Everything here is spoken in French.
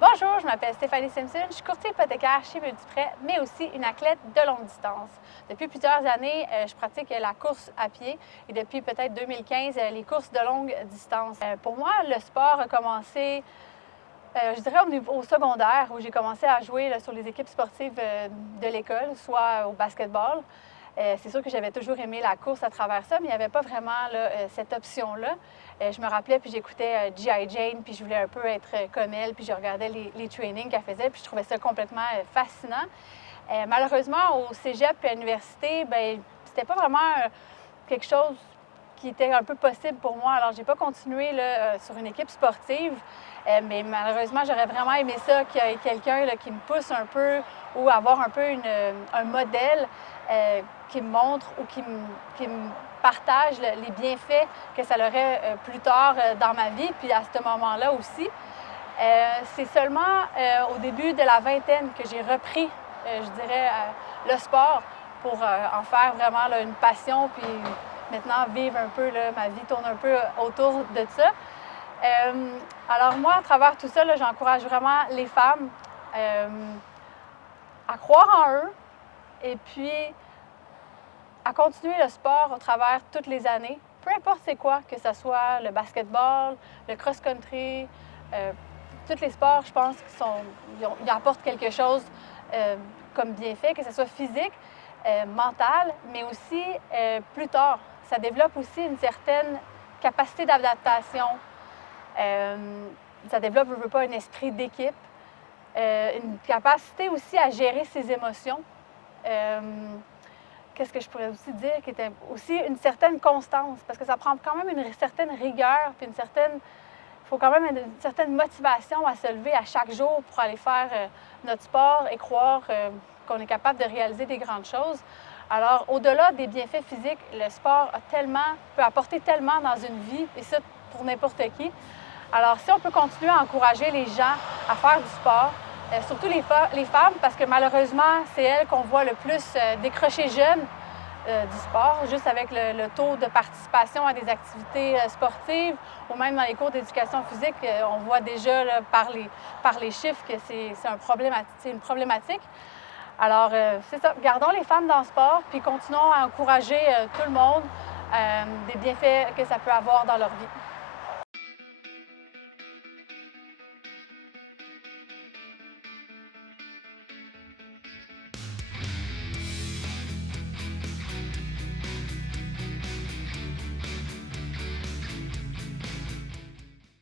Bonjour, je m'appelle Stéphanie Simpson, je suis courtier hypothécaire chez Multiprêt, mais aussi une athlète de longue distance. Depuis plusieurs années, je pratique la course à pied et depuis peut-être 2015, les courses de longue distance. Pour moi, le sport a commencé, je dirais au secondaire, où j'ai commencé à jouer là, sur les équipes sportives de l'école, soit au basketball. C'est sûr que j'avais toujours aimé la course à travers ça, mais il n'y avait pas vraiment là, cette option-là. Je me rappelais, puis j'écoutais G.I. Jane, puis je voulais un peu être comme elle, puis je regardais les trainings qu'elle faisait, puis je trouvais ça complètement fascinant. Malheureusement, au cégep et à l'université, bien, c'était pas vraiment quelque chose qui était un peu possible pour moi. Alors, j'ai pas continué là, sur une équipe sportive, mais malheureusement, j'aurais vraiment aimé ça qu'il y ait quelqu'un là, qui me pousse un peu ou avoir un peu un modèle qui me montre ou qui me partage les bienfaits que ça aurait plus tard dans ma vie, puis à ce moment-là aussi. C'est seulement au début de la vingtaine que j'ai repris, je dirais, le sport pour en faire vraiment là, une passion, puis maintenant vivre un peu, là, ma vie tourne un peu autour de ça. Alors moi, à travers tout ça, j'encourage vraiment les femmes à croire en eux et puis à continuer le sport au travers toutes les années, peu importe c'est quoi, que ce soit le basketball, le cross-country, tous les sports, je pense qu'ils apportent quelque chose comme bienfait, que ce soit physique, mental, mais aussi plus tard. Ça développe aussi une certaine capacité d'adaptation. Ça développe, je veux pas, un esprit d'équipe, une capacité aussi à gérer ses émotions. Qu'est-ce que je pourrais aussi dire qui était aussi une certaine constance, parce que ça prend quand même une certaine rigueur, puis il faut quand même une certaine motivation à se lever à chaque jour pour aller faire notre sport et croire qu'on est capable de réaliser des grandes choses. Alors, au-delà des bienfaits physiques, le sport peut apporter tellement dans une vie, et ça pour n'importe qui. Alors, si on peut continuer à encourager les gens à faire du sport, surtout les femmes, parce que malheureusement, c'est elles qu'on voit le plus décrocher jeunes du sport, juste avec le taux de participation à des activités sportives ou même dans les cours d'éducation physique, on voit déjà là, par les chiffres que c'est une problématique. Alors, c'est ça, gardons les femmes dans le sport, puis continuons à encourager tout le monde des bienfaits que ça peut avoir dans leur vie.